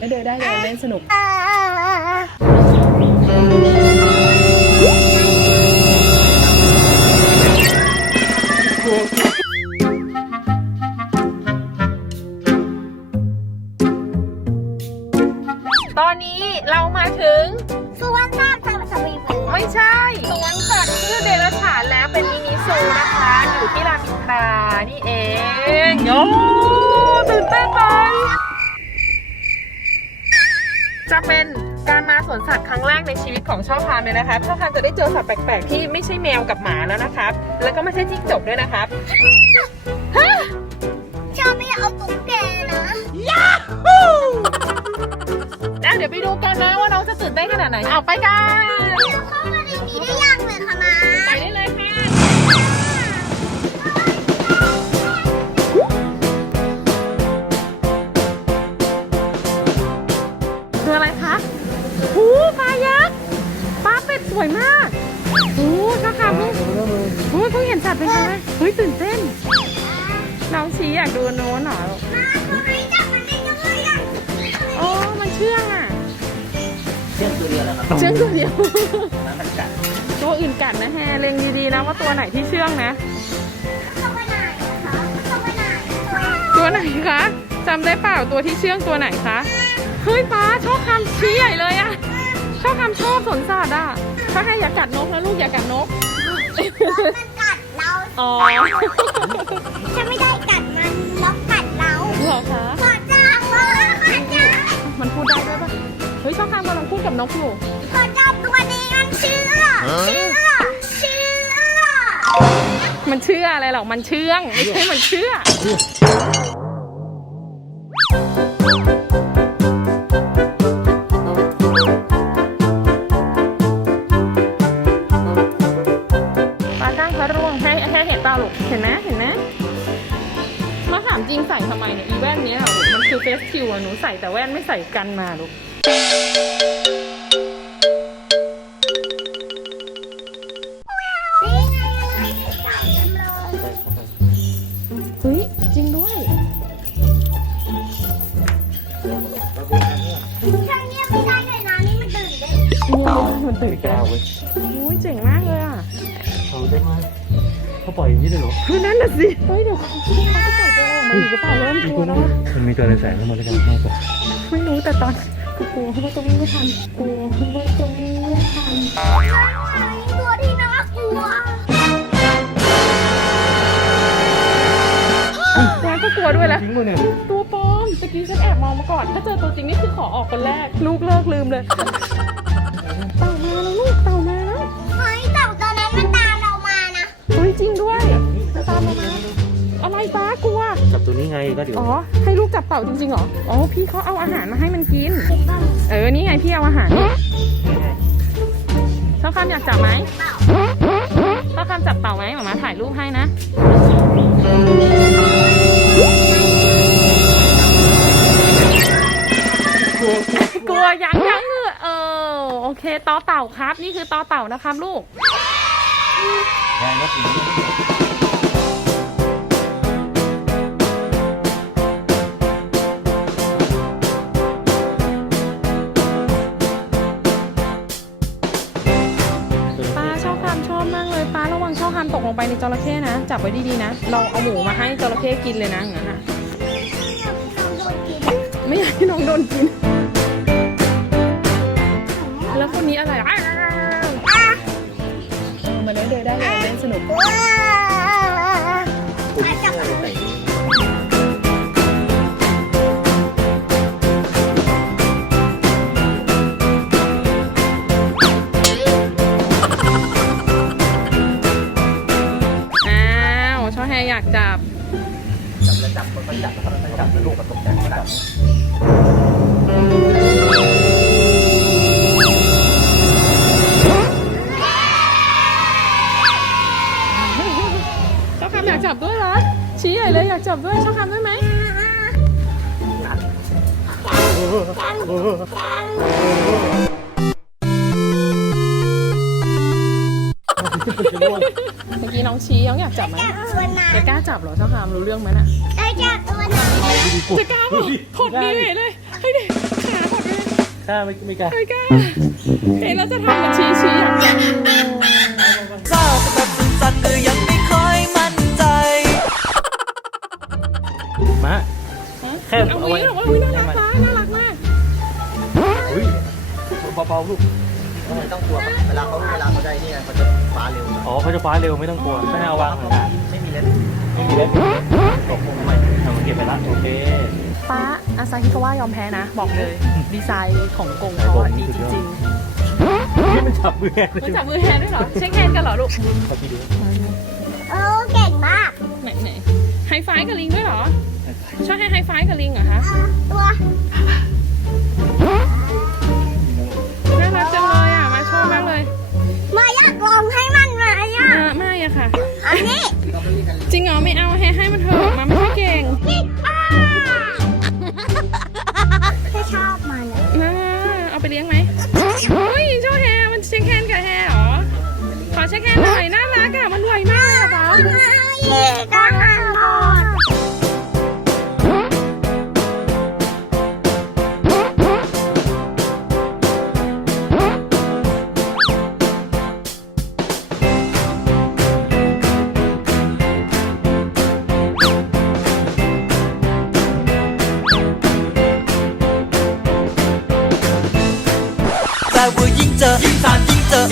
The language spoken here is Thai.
ก็เดินได้เลยเล่นสนุก ตอนนี้เรามาถึงส่วนน้ำทำสวีปไม่ใช่สวนสัตว์ชื่อเดรัจฉานแล้วเป็นมินิซูนะคะ อยู่ที่รามอินทรานี่เองโอ้ตื่นเต้นไห จะเป็นการมาสวนสัตว์ครั้งแรกในชีวิตของช่อพามเลยนะคะช่อพามจะได้เจอสัตว์แปลกๆที่ไม่ใช่แมวกับหมาแล้วนะครับ แล้วก็ไม่ใช่จิ้งจกด้วยนะครับชอบไม่เอาตุ๊กแกนะอะเดี๋ยวไปดูกันนะว่าน้องจะตื่นเต้นขนาดไหน เอาไปกัน วยมากโอ้ค่ะค่ะเพิ่งโอ้ยเพิ่งเห็นสัตว์เป็นครั้งแรกเฮ้ยตื่นเต้น น้องชี้อยากดูโน้นเหรอลูกมาทำไมจับมันได้ยังไงอะอ๋อมันเชื่องอะ เชื่อมตัวเดียวแล้วครับเชื่องตัวเดียวน้ำมันกัดตัวอื่นกัดนะแฮเล็งดีๆนะว่าตัวไหนที่เชื่องนะเข้าไปไหนนะคะเข้าไปไหนตัวไหนคะจำได้เปล่าตัวที่เชื่องตัวไหนคะ เฮ้ยป้าชอบคำชี้ใหญ่เลยอะชอบคำชอบสวนสัตว์อะ ถ้าให้อย่ากัดนกนะลูกอย่ากัดนก มันกัดเราอ๋อฉันไม่ได้กัดมันล็อกกัดเราเหรอคะขอจ้างขอจ้างมันพูดได้ด้วยปะเฮ้ยชอบคำกำลังพูดกับนกอยู่ขอจับตัวนี้มันเชื่อเชื่อเชื่อมันเชื่ออะไรหรอกมันเชื่องไม่ใช่มันเชื่อ ล่าลูก เห็นไหมเห็นไหมมาถามจริงใส่ทำไมเนี่ยอีแว่นเนี้ยค่ะลูกมันคือเฟสทิวอะหนูใส่แต่แว่นไม่ใส่กันมาลูกนี่ไงมันเก่าจังเลยเฮ้ยจริงด้วยช่างเงียบไม่ได้เลยนะนี่มันตื่นเต้นมันตื่นไม่กล้าเว้ยโอ้ยเจ๋งมากเลยอะเขาได้มาก เขาปล่อยอย่างนี้เลยเหรอคือนั่นน่ะสิเฮ้ยเดี๋ยวเขาจะปล่อยตัวอะไรออกมาอีกหรือเปล่าเริ่มกลัวแล้วอะมันมีตัวอะไรแสงเข้ามาด้วยกันมากกว่าไม่รู้แต่ตอนกลัวว่าจะวิ่งไม่ทันกลัวว่าจะวิ่งไม่ทันตัวที่น่ากลัวร้านก็กลัวด้วยแหละจริงมั้เนี่ยตัวปลอมตะกี้ฉันแอบมองมาก่อน ถ้าเจอตัวจริงนี่คือขอออกคนแรก ลูกเลิกลืมเลย จริงด้วย ตามมามาอะไรป้ากลัว จับตัวนี้ไงก็เดี๋ยวอ๋อ ให้ลูกจับเต่าจริงๆเหรอ อ๋อ พี่เขาเอาอาหารมาให้มันกิน เออ นี่ไงพี่เอาอาหารชอบคำอยากจับไหมชอบคำจับเต่าไหมหมามาถ่ายรูปให้นะกลัวยังยังเออเออโอเคต่อเต่าครับ นี่คือต่อเต่านะครับลูก ไงก็ถึงป้าชอบคำชอบมากเลยป้าระวังชอบคำตกลงไปในจระเข้นะ จับไว้ดีๆนะ เราเอาหมูมาให้จระเข้กินเลยนะอย่างนั้นอะ ไม่อยากให้น้องโดนกิน เล่นสนุกอาจับใส่อ้าวชอบแฮอยากจับ จับแล้วจับมันก็จับแล้วมันจับแล้วลูกก็ตกใจจับ อยากจับด้วยเหรอชี้ใหญ่เลยอยากจับด้วยชอบคำด้วยไหมเมื่อกี้น้องชี้น้องอยากจับไหมจับตัวไหนจะกล้าจับเหรอชอบคำรู้เรื่องไหมน่ะได้จับตัวไหนจะกล้าเหรอหดนิ้วเห็นเลยให้เด็กขากล้าไม่ไม่กล้าไม่กล้าเอ๊ะแล้ว อุ้ยเบาๆลูกไม่ต้องกลัวเวลาเขาเวลาเขาได้เนี่ยเขาจะฟ้าเร็วอ๋อเขาจะฟ้าเร็วไม่ต้องกลัวไม่เอาวางไม่มีเล็บไม่มีเล็บตกลงไปทำเก็บไปละโอเคป้าอาซาฮิกาวายอมแพ้นะ บอกเลย ดีไซน์ของกรงเขาอะดีจริงนี่มันจับมือแอนๆมันจับมือแฮนด์ด้วยเหรอเช็คแฮนด์กันเหรอลูกขอพี่ดูโอ้เก่งมากไหนไหนไฮไฟว์กับลิงด้วยเหรอชอบให้ไฮไฟว์กับลิงเหรอคะตัว อะค่ะอันนี้จริงเหรอไม่เอาให้ให้มันเถอะมาไม่ค่อยเก่งนี่อ่าถ้าชอบมันอะนะเอาไปเลี้ยงไหมอุ้ยชอบแฮร์มันเช็คแฮนด์กับแฮร์เหรอขอเช็คแฮนด์หน่อยน่ารักอะมันไวมากอะป๊าเย่ก็งานห แต่ว่ายิ่งเจอยิ่งทานยิ่งเจอ